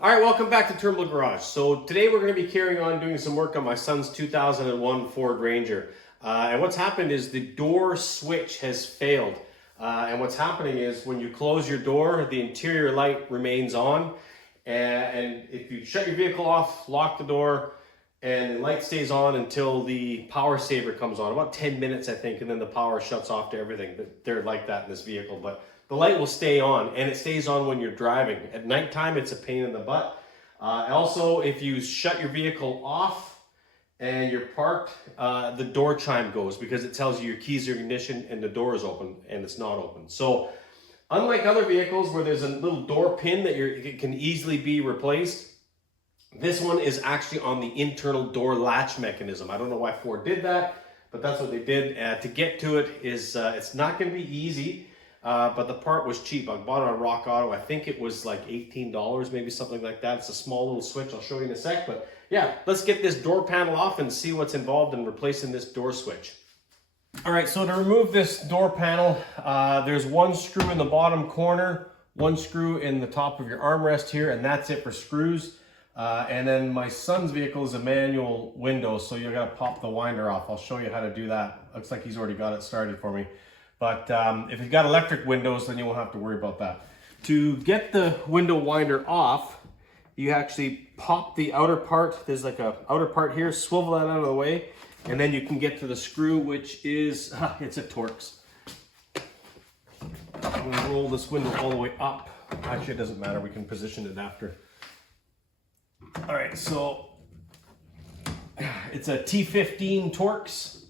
All right, welcome back to Turnbull Garage. So today we're going to be carrying on doing some work on my son's 2001 Ford Ranger. And what's happened is the door switch has failed. And what's happening is when you close your door, the interior light remains on. And if you shut your vehicle off, lock the door, and the light stays on until the power saver comes on, about 10 minutes, I think, and then the power shuts off to everything. They're like that in this vehicle, but the light will stay on, and it stays on when you're driving. At nighttime, it's a pain in the butt. Also, if you shut your vehicle off and you're parked, the door chime goes because it tells you your keys are ignition and the door is open, and it's not open. So, unlike other vehicles where there's a little door pin that it can easily be replaced, this one is actually on the internal door latch mechanism. I don't know why Ford did that, but that's what they did. To get to it is, it's not going to be easy, but the part was cheap. I bought it on Rock Auto. I think it was like $18, maybe something like that. It's a small little switch. I'll show you in a sec. But yeah, let's get this door panel off and see what's involved in replacing this door switch. All right, so to remove this door panel, there's one screw in the bottom corner, one screw in the top of your armrest here, and that's it for screws. And then my son's vehicle is a manual window, so you gotta pop the winder off. I'll show you how to do that. Looks like he's already got it started for me. But if you've got electric windows, then you won't have to worry about that. To get the window winder off, you actually pop the outer part. There's like a outer part here, swivel that out of the way, and then you can get to the screw, which is, it's a Torx. I'm gonna roll this window all the way up. Actually, it doesn't matter, we can position it after. All right, so it's a T15 Torx.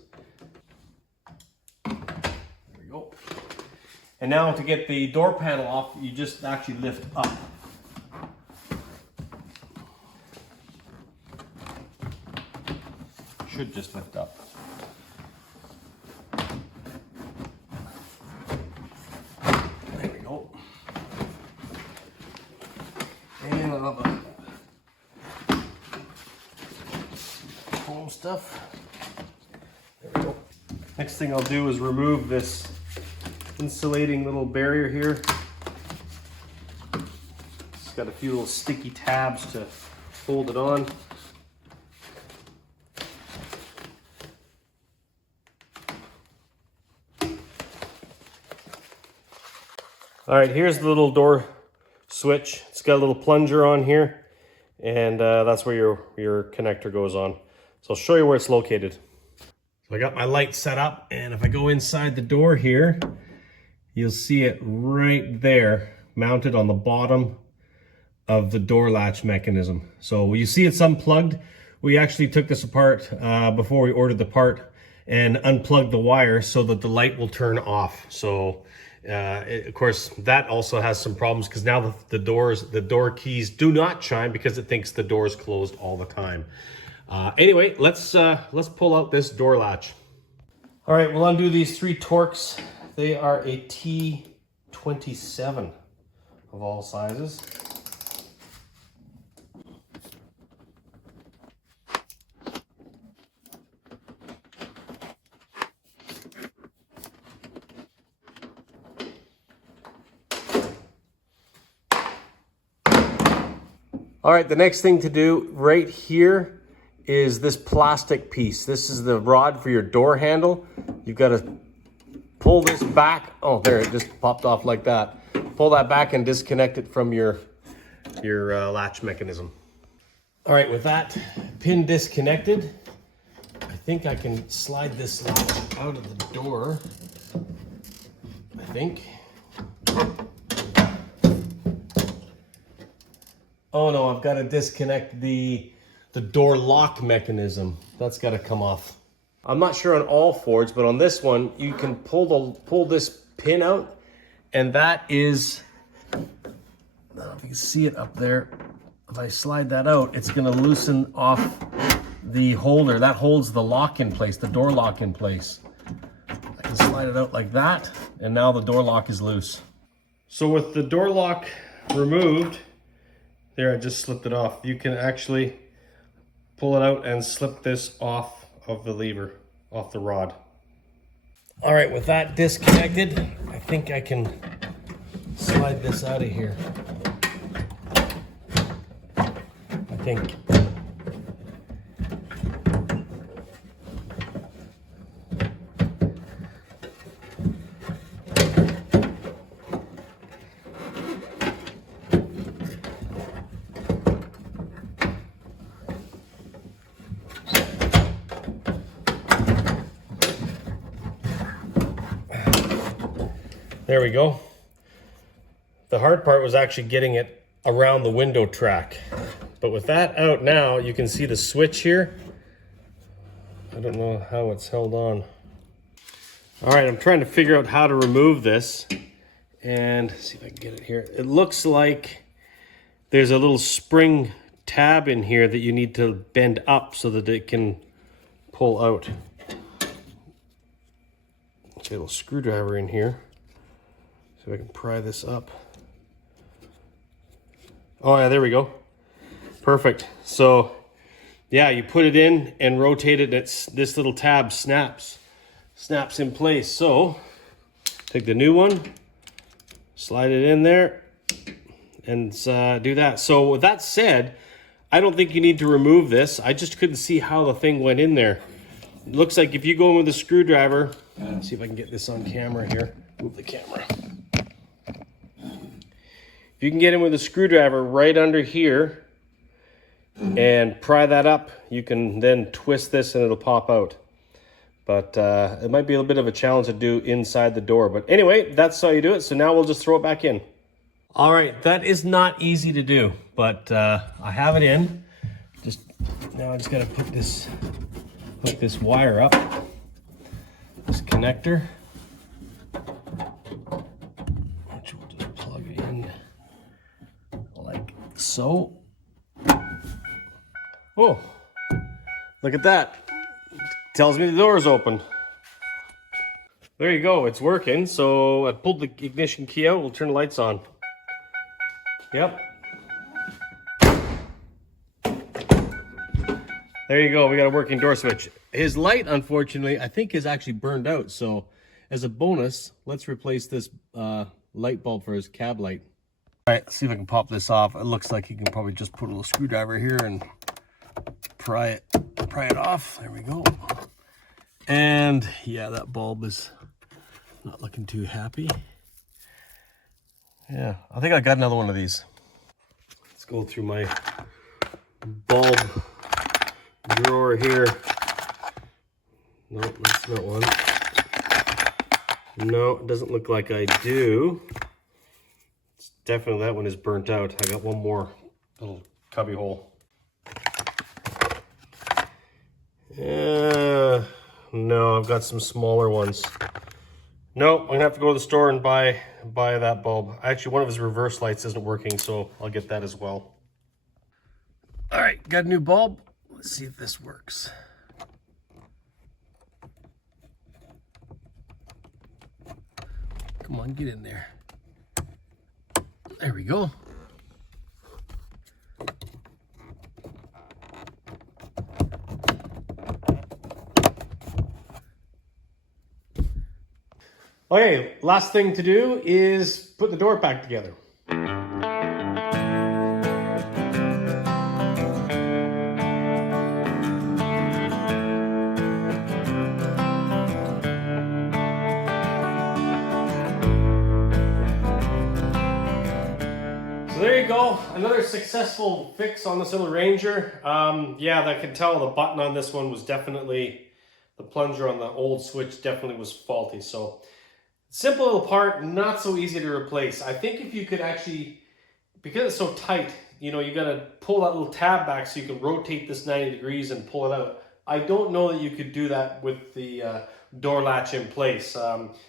There we go. And now to get the door panel off, you just actually lift up. Should just lift up. There we go. And another foam stuff. There we go. Next thing I'll do is remove this insulating little barrier here. It's got a few little sticky tabs to hold it on. All right, here's the little door switch. It's got a little plunger on here, and that's where your connector goes on. So I'll show you where it's located. So I got my light set up, and if I go inside the door here, you'll see it right there, mounted on the bottom of the door latch mechanism. So you see it's unplugged. We actually took this apart before we ordered the part and unplugged the wire so that the light will turn off. So of course, that also has some problems because now the door keys do not chime because it thinks the door is closed all the time. Anyway, let's pull out this door latch. All right, we'll undo these three Torx. They are a T27 of all sizes. All right, the next thing to do right here is this plastic piece. This is the rod for your door handle. You've got to pull this back. Oh, there, it just popped off like that. Pull that back and disconnect it from your latch mechanism. All right, with that pin disconnected, I think I can slide this latch out of the door, I think. Oh no, I've got to disconnect the door lock mechanism. That's got to come off. I'm not sure on all Fords, but on this one, you can pull this pin out, and that is, I don't know if you can see it up there. If I slide that out, it's going to loosen off the holder. That holds the lock in place, the door lock in place. I can slide it out like that, and now the door lock is loose. So with the door lock removed, there, I just slipped it off. You can actually pull it out and slip this off of the lever, off the rod. All right, with that disconnected, I think I can slide this out of here. think. There we go. The hard part was actually getting it around the window track. But with that out now, you can see the switch here. I don't know how it's held on. All right, I'm trying to figure out how to remove this. And see if I can get it here. It looks like there's a little spring tab in here that you need to bend up so that it can pull out. Okay, a little screwdriver in here. So I can pry this up. Oh yeah, there we go. Perfect. So yeah, you put it in and rotate it. It's this little tab snaps in place. So take the new one, slide it in there, and do that. So with that said, I don't think you need to remove this. I just couldn't see how the thing went in there. It looks like if you go in with a screwdriver, see if I can get this on camera here. Move the camera. If you can get in with a screwdriver right under here and pry that up, you can then twist this and it'll pop out. But it might be a little bit of a challenge to do inside the door. But anyway, that's how you do it. So now we'll just throw it back in. All right, that is not easy to do, but I have it in. Now I just gotta hook this wire up, this connector. Which we'll just plug in like so. Oh, look at that. Tells me the door is open. There you go, it's working. So I pulled the ignition key out, we'll turn the lights on. Yep. There you go, we got a working door switch. His light, unfortunately, I think is actually burned out. So as a bonus, let's replace this light bulb for his cab light. All right, let's see if I can pop this off. It looks like you can probably just put a little screwdriver here and pry it off. There we go. And yeah, that bulb is not looking too happy. Yeah, I think I got another one of these. Let's go through my bulb drawer here. Nope, that's not one. No, it doesn't look like I do. It's definitely, that one is burnt out. I got one more little cubby hole. No, I've got some smaller ones. No, I'm gonna have to go to the store and buy that bulb. Actually, one of his reverse lights isn't working, so I'll get that as well. All right, got a new bulb. Let's see if this works. Come on, get in there. There we go. Okay, last thing to do is put the door back together. So there you go, another successful fix on this little Ranger. Yeah, I can tell the button on this one was definitely, the plunger on the old switch definitely was faulty. So simple little part, not so easy to replace. I think if you could actually, because it's so tight, you know, you gotta pull that little tab back so you can rotate this 90 degrees and pull it out. I don't know that you could do that with the door latch in place.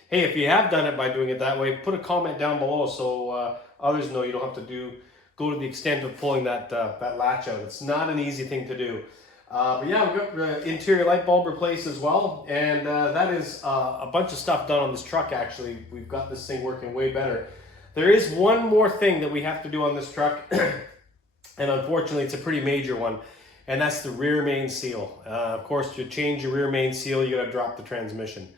Hey, if you have done it by doing it that way, put a comment down below so others know you don't have to go to the extent of pulling that latch out. It's not an easy thing to do. But yeah, we've got the interior light bulb replaced as well, and that is a bunch of stuff done on this truck. Actually, we've got this thing working way better. There is one more thing that we have to do on this truck, and unfortunately it's a pretty major one, and that's the rear main seal. Of course, to change your rear main seal, you gotta drop the transmission.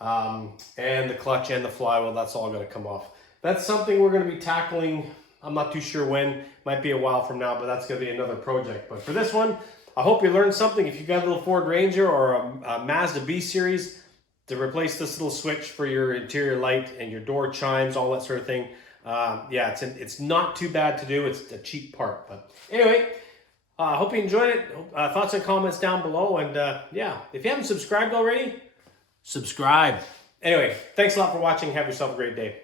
And the clutch and the flywheel, that's all gonna come off. That's something we're gonna be tackling I'm not too sure when. Might be a while from now, but that's going to be another project. But for this one, I hope you learned something. If you got a little Ford Ranger or a Mazda B series, to replace this little switch for your interior light and your door chimes, all that sort of thing. Yeah, it's not too bad to do. It's a cheap part. But anyway, I hope you enjoyed it. Thoughts and comments down below. And yeah, if you haven't subscribed already, subscribe. Anyway, thanks a lot for watching. Have yourself a great day.